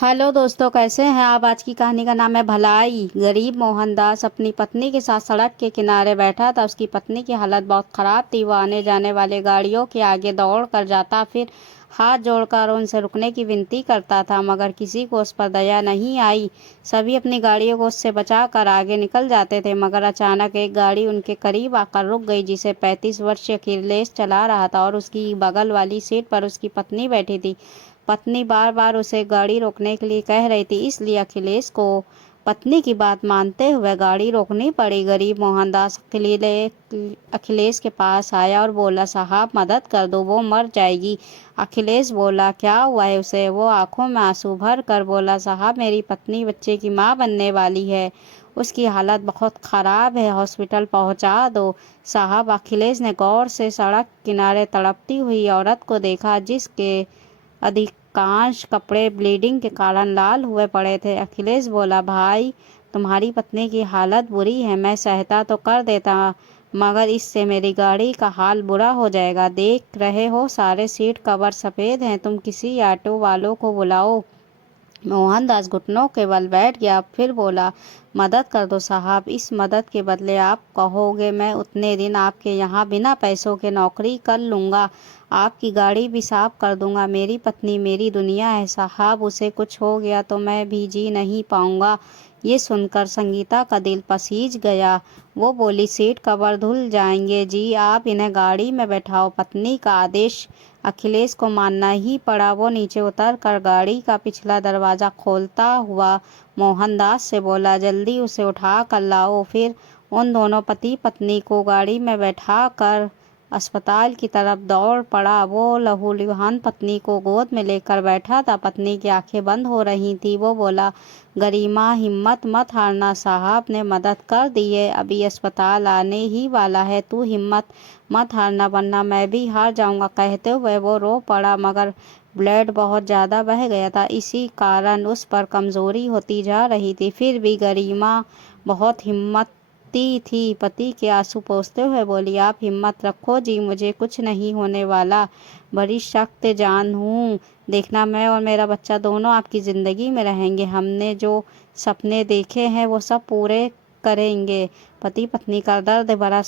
Hello दोस्तों, कैसे हैं आप। आज की कहानी का नाम है भलाई। गरीब मोहनदास अपनी पत्नी के साथ सड़क के किनारे बैठा था। उसकी पत्नी की हालत बहुत ख़राब थी। वह आने जाने वाले गाड़ियों के आगे दौड़ कर जाता, फिर हाथ जोड़कर उनसे रुकने की विनती करता था, मगर किसी को उस पर दया नहीं आई। सभी अपनी गाड़ियों को उससे बचाकर आगे निकल जाते थे, मगर अचानक एक गाड़ी उनके करीब आकर रुक गई, जिसे 35 वर्षीय अखिलेश चला रहा था और उसकी बगल वाली सीट पर उसकी पत्नी बैठी थी। पत्नी बार बार उसे गाड़ी रोकने के लिए कह रही थी, इसलिए अखिलेश को पत्नी की बात मानते हुए गाड़ी रोकनी पड़ी। गरीब मोहनदास अखिलेश के पास आया और बोला, साहब मदद कर दो, वो मर जाएगी। अखिलेश बोला, क्या हुआ है उसे। वो आंखों में आंसू भर कर बोला, साहब मेरी पत्नी बच्चे की माँ बनने वाली है, उसकी हालत बहुत ख़राब है, हॉस्पिटल पहुंचा दो। साहब अखिलेश ने गौर से सड़क किनारे तड़पती हुई औरत को देखा, जिसके अधिकांश कपड़े ब्लीडिंग के कारण लाल हुए पड़े थे। अखिलेश बोला, भाई तुम्हारी पत्नी की हालत बुरी है, मैं सहायता तो कर देता, मगर इससे मेरी गाड़ी का हाल बुरा हो जाएगा। देख रहे हो सारे सीट कवर सफ़ेद हैं, तुम किसी ऑटो वालों को बुलाओ। मोहनदास घुटनों के बल बैठ गया, फिर बोला, मदद कर दो साहब, इस मदद के बदले आप कहोगे मैं उतने दिन आपके यहाँ बिना पैसों के नौकरी कर लूँगा, आपकी गाड़ी भी साफ कर दूँगा। मेरी पत्नी मेरी दुनिया है साहब, उसे कुछ हो गया तो मैं भी जी नहीं पाऊँगा। ये सुनकर संगीता का दिल पसीज गया। वो बोली, सीट कवर धुल जाएंगे जी, आप इन्हें गाड़ी में बैठाओ। पत्नी का आदेश अखिलेश को मानना ही पड़ा। वो नीचे उतर कर गाड़ी का पिछला दरवाज़ा खोलता हुआ मोहनदास से बोला, जल्दी उसे उठा कर लाओ। फिर उन दोनों पति पत्नी को गाड़ी में बैठा कर अस्पताल की तरफ दौड़ पड़ा। वो लहूलुहान पत्नी को गोद में लेकर बैठा था। पत्नी की आंखें बंद हो रही थी। वो बोला, गरिमा हिम्मत मत हारना, साहब ने मदद कर दी है, अभी अस्पताल आने ही वाला है, तू हिम्मत मत हारना वरना मैं भी हार जाऊंगा। कहते हुए वो रो पड़ा, मगर ब्लड बहुत ज़्यादा बह गया था, इसी कारण उस पर कमज़ोरी होती जा रही थी। फिर भी गरिमा बहुत हिम्मती थी। पति के आंसू पोंछते हुए बोली, आप हिम्मत रखो जी, मुझे कुछ नहीं होने वाला, बड़ी सख्त जान हूँ। देखना मैं और मेरा बच्चा दोनों आपकी ज़िंदगी में रहेंगे, हमने जो सपने देखे हैं वो सब पूरे करेंगे। पति पत्नी का दर्द भरा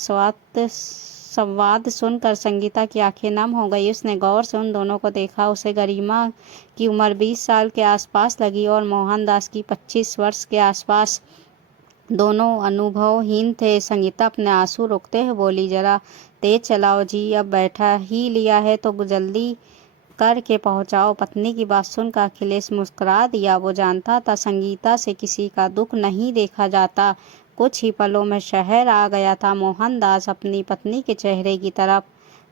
संवाद सुनकर संगीता की आंखें नम हो गई। उसने गौर से उन दोनों को देखा। उसे गरिमा की उम्र 20 साल के आसपास लगी और मोहनदास की 25 वर्ष के आसपास। दोनों अनुभवहीन थे। संगीता अपने आंसू रोकते हुए बोली, जरा तेज चलाओ जी, अब बैठा ही लिया है तो जल्दी करके पहुंचाओ। पत्नी की बात सुनकर अखिलेश मुस्कुरा दिया। वो जानता था संगीता से किसी का दुख नहीं देखा जाता। कुछ ही पलों में शहर आ गया था। मोहनदास अपनी पत्नी के चेहरे की तरफ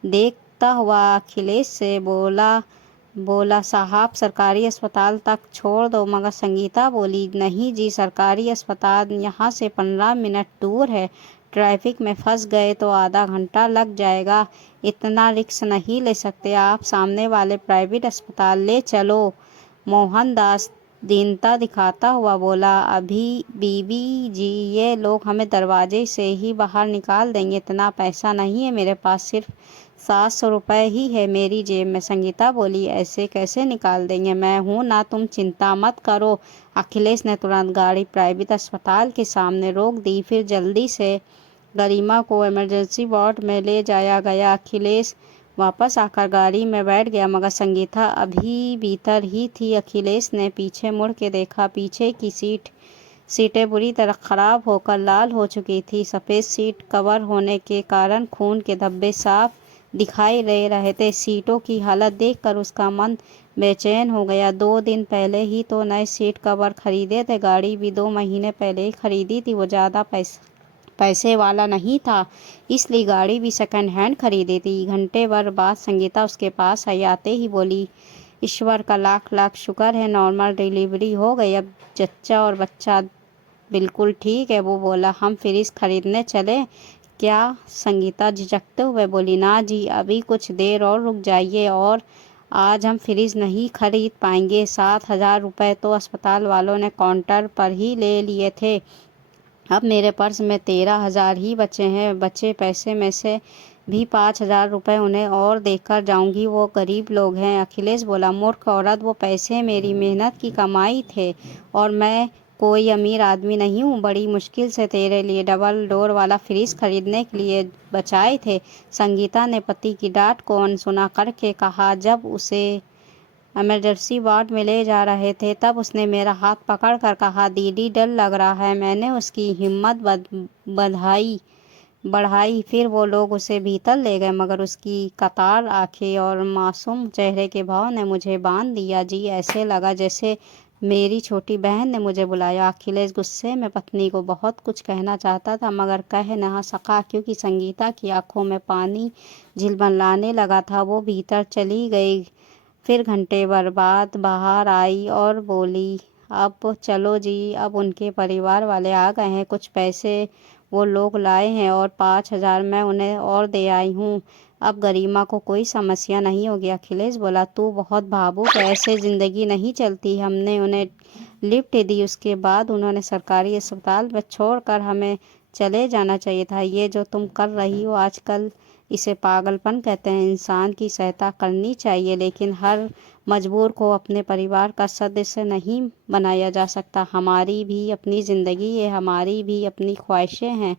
देखता हुआ अखिलेश से बोला, साहब सरकारी अस्पताल तक छोड़ दो। मगर संगीता बोली, नहीं जी, सरकारी अस्पताल यहाँ से 15 मिनट दूर है, ट्रैफिक में फंस गए तो आधा घंटा लग जाएगा, इतना रिस्क नहीं ले सकते, आप सामने वाले प्राइवेट अस्पताल ले चलो। मोहनदास दीनता दिखाता हुआ बोला, अभी बीबी जी, ये लोग हमें दरवाजे से ही बाहर निकाल देंगे, इतना पैसा नहीं है मेरे पास, सिर्फ 700 रुपये ही है मेरी जेब में। संगीता बोली, ऐसे कैसे निकाल देंगे, मैं हूँ ना, तुम चिंता मत करो। अखिलेश ने तुरंत गाड़ी प्राइवेट अस्पताल के सामने रोक दी। फिर जल्दी से गरिमा को इमरजेंसी वार्ड में ले जाया गया। अखिलेश वापस आकर गाड़ी में बैठ गया, मगर संगीता अभी भीतर ही थी। अखिलेश ने पीछे मुड़ के देखा। पीछे की सीटें बुरी तरह खराब होकर लाल हो चुकी थी। सफ़ेद सीट कवर होने के कारण खून के धब्बे साफ दिखाई दे रहे थे। सीटों की हालत देखकर उसका मन बेचैन हो गया। 2 दिन पहले ही तो नए सीट कवर खरीदे थे, गाड़ी भी 2 महीने पहले ही खरीदी थी। वो ज़्यादा पैसे वाला नहीं था, इसलिए गाड़ी भी सेकंड हैंड खरीदी थी। घंटे भर बाद संगीता उसके पास आई। आते ही बोली, ईश्वर का लाख लाख शुक्र है, नॉर्मल डिलीवरी हो गई, अब जच्चा और बच्चा बिल्कुल ठीक है। वो बोला, हम फ्रिज खरीदने चले क्या। संगीता झिझकते हुए बोली, ना जी, अभी कुछ देर और रुक जाइए, और आज हम फ्रिज नहीं खरीद पाएंगे, 7,000 रुपये तो अस्पताल वालों ने काउंटर पर ही ले लिए थे, अब मेरे पर्स में 13,000 ही बचे हैं। बचे पैसे में से भी 5,000 रुपये उन्हें और देकर जाऊंगी, वो गरीब लोग हैं। अखिलेश बोला, मूर्ख औरत, वो पैसे मेरी मेहनत की कमाई थे और मैं कोई अमीर आदमी नहीं हूँ। बड़ी मुश्किल से तेरे लिए डबल डोर वाला फ्रिज खरीदने के लिए बचाए थे। संगीता ने पति की डांट को अनसुना करके कहा, जब उसे इमरजेंसी वार्ड में ले जा रहे थे तब उसने मेरा हाथ पकड़ कर कहा, दीदी डर लग रहा है। मैंने उसकी हिम्मत बढ़ाई। फिर वो लोग उसे भीतर ले गए, मगर उसकी कतार आंखें और मासूम चेहरे के भाव ने मुझे बांध दिया। जी, ऐसे लगा जैसे मेरी छोटी बहन ने मुझे बुलाया। अखिलेश गुस्से में पत्नी को बहुत कुछ कहना चाहता था, मगर कह न सका, क्योंकि संगीता की आंखों में पानी झिलमिलाने लगा था। वो भीतर चली गई। फिर घंटे भर बाद बाहर आई और बोली, अब चलो जी, अब उनके परिवार वाले आ गए हैं। कुछ पैसे वो लोग लाए हैं और 5,000 मैं उन्हें और दे आई हूँ। अब गरिमा को कोई समस्या नहीं होगी। अखिलेश बोला, तू बहुत भावुक है, ऐसे ज़िंदगी नहीं चलती। हमने उन्हें लिफ्ट दी, उसके बाद उन्होंने सरकारी अस्पताल में छोड़कर हमें चले जाना चाहिए था। ये जो तुम कर रही हो आजकल, इसे पागलपन कहते हैं। इंसान की सहायता करनी चाहिए, लेकिन हर मजबूर को अपने परिवार का सदस्य नहीं बनाया जा सकता। हमारी भी अपनी ज़िंदगी है, हमारी भी अपनी ख्वाहिशें हैं।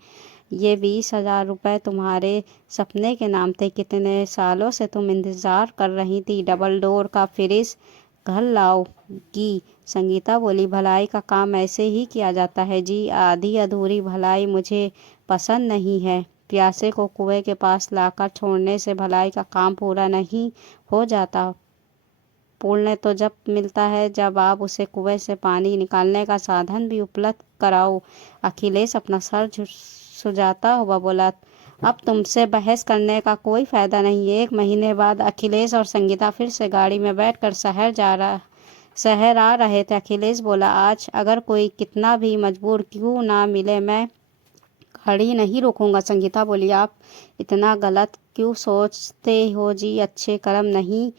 ये 20,000 रुपये तुम्हारे सपने के नाम थे। कितने सालों से तुम इंतज़ार कर रही थी। डबल डोर का फ्रिज घर लाओगी। संगीता बोली, भलाई का काम ऐसे ही किया जाता है जी। आधी अधूरी भलाई मुझे पसंद नहीं है। प्यासे को कुएं के पास लाकर छोड़ने से भलाई का काम पूरा नहीं हो जाता। पुण्य तो जब मिलता है जब आप उसे कुएं से पानी निकालने का साधन भी उपलब्ध कराओ। अखिलेश अपना सर सुजाता हुआ बोला, अब तुमसे बहस करने का कोई फायदा नहीं। 1 महीने बाद अखिलेश और संगीता फिर से गाड़ी में बैठकर शहर आ रहे थे। अखिलेश बोला, आज अगर कोई कितना भी मजबूर क्यों ना मिले, मैं गाड़ी नहीं रोकूंगा। संगीता बोली, आप इतना गलत क्यों सोचते हो जी? अच्छे कर्म नहीं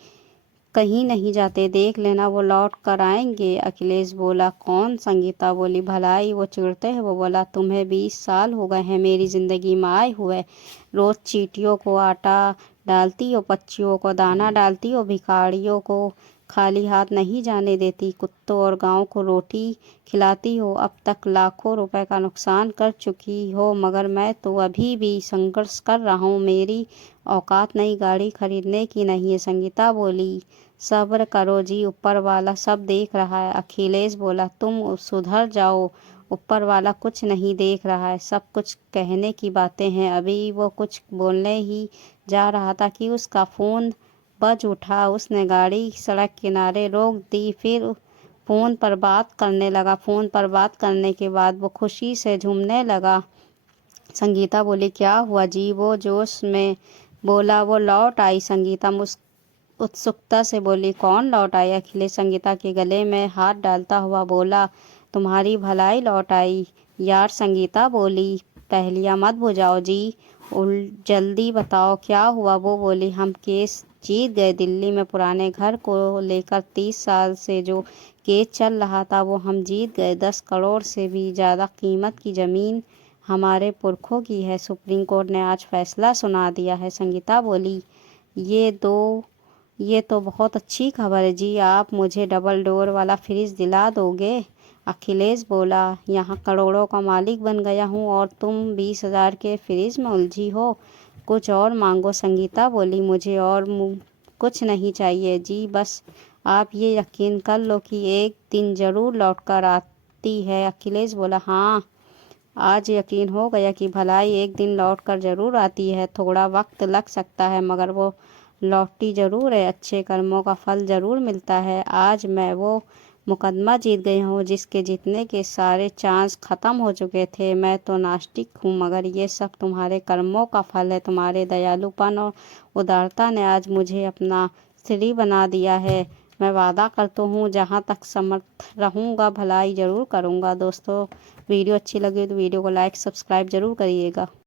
कहीं नहीं जाते, देख लेना वो लौट कर आएंगे। अखिलेश बोला, कौन? संगीता बोली, भलाई वो चिढ़ते हैं। वो बोला, तुम्हें 20 साल हो गए हैं मेरी ज़िंदगी में आए हुए। रोज़ चींटियों को आटा डालती हो, पक्षियों को दाना डालती हो, भिखारियों को खाली हाथ नहीं जाने देती, कुत्तों और गांव को रोटी खिलाती हो। अब तक लाखों रुपए का नुकसान कर चुकी हो, मगर मैं तो अभी भी संघर्ष कर रहा हूँ। मेरी औकात नई गाड़ी खरीदने की नहीं है। संगीता बोली, सब्र करो जी, ऊपर वाला सब देख रहा है। अखिलेश बोला, तुम सुधर जाओ, ऊपर वाला कुछ नहीं देख रहा है, सब कुछ कहने की बातें हैं। अभी वो कुछ बोलने ही जा रहा था कि उसका फ़ोन बज उठा। उसने गाड़ी सड़क किनारे रोक दी, फिर फ़ोन पर बात करने लगा। फ़ोन पर बात करने के बाद वो खुशी से झूमने लगा। संगीता बोली, क्या हुआ जी? वो जोश में बोला, वो लौट आई। संगीता उत्सुकता से बोली, कौन लौट आई? अखिलेश संगीता के गले में हाथ डालता हुआ बोला, तुम्हारी भलाई लौट आई। यार, संगीता बोली, पहेलियाँ मत बुझाओ जी, जल्दी बताओ क्या हुआ। वो बोली, हम केस जीत गए। दिल्ली में पुराने घर को लेकर 30 साल से जो केस चल रहा था वो हम जीत गए। 10 करोड़ से भी ज़्यादा कीमत की ज़मीन हमारे पुरखों की है। सुप्रीम कोर्ट ने आज फैसला सुना दिया है। संगीता बोली, ये तो बहुत अच्छी खबर है जी। आप मुझे डबल डोर वाला फ्रिज दिला दोगे? अखिलेश बोला, यहाँ करोड़ों का मालिक बन गया हूँ और तुम 20,000 के फ्रिज में उलझी हो। कुछ और मांगो। संगीता बोली, मुझे और कुछ नहीं चाहिए जी, बस आप ये यकीन कर लो कि एक दिन ज़रूर लौट कर आती है। अखिलेश बोला, हाँ, आज यकीन हो गया कि भलाई एक दिन लौट कर ज़रूर आती है। थोड़ा वक्त लग सकता है, मगर वो लौटती ज़रूर है। अच्छे कर्मों का फल ज़रूर मिलता है। आज मैं वो मुकदमा जीत गई हूँ जिसके जीतने के सारे चांस ख़त्म हो चुके थे। मैं तो नास्तिक हूँ, मगर ये सब तुम्हारे कर्मों का फल है। तुम्हारे दयालुपन और उदारता ने आज मुझे अपना स्त्री बना दिया है। मैं वादा करता हूँ, जहाँ तक समर्थ रहूँगा भलाई ज़रूर करूँगा। दोस्तों, वीडियो अच्छी लगी तो वीडियो को लाइक सब्सक्राइब ज़रूर करिएगा।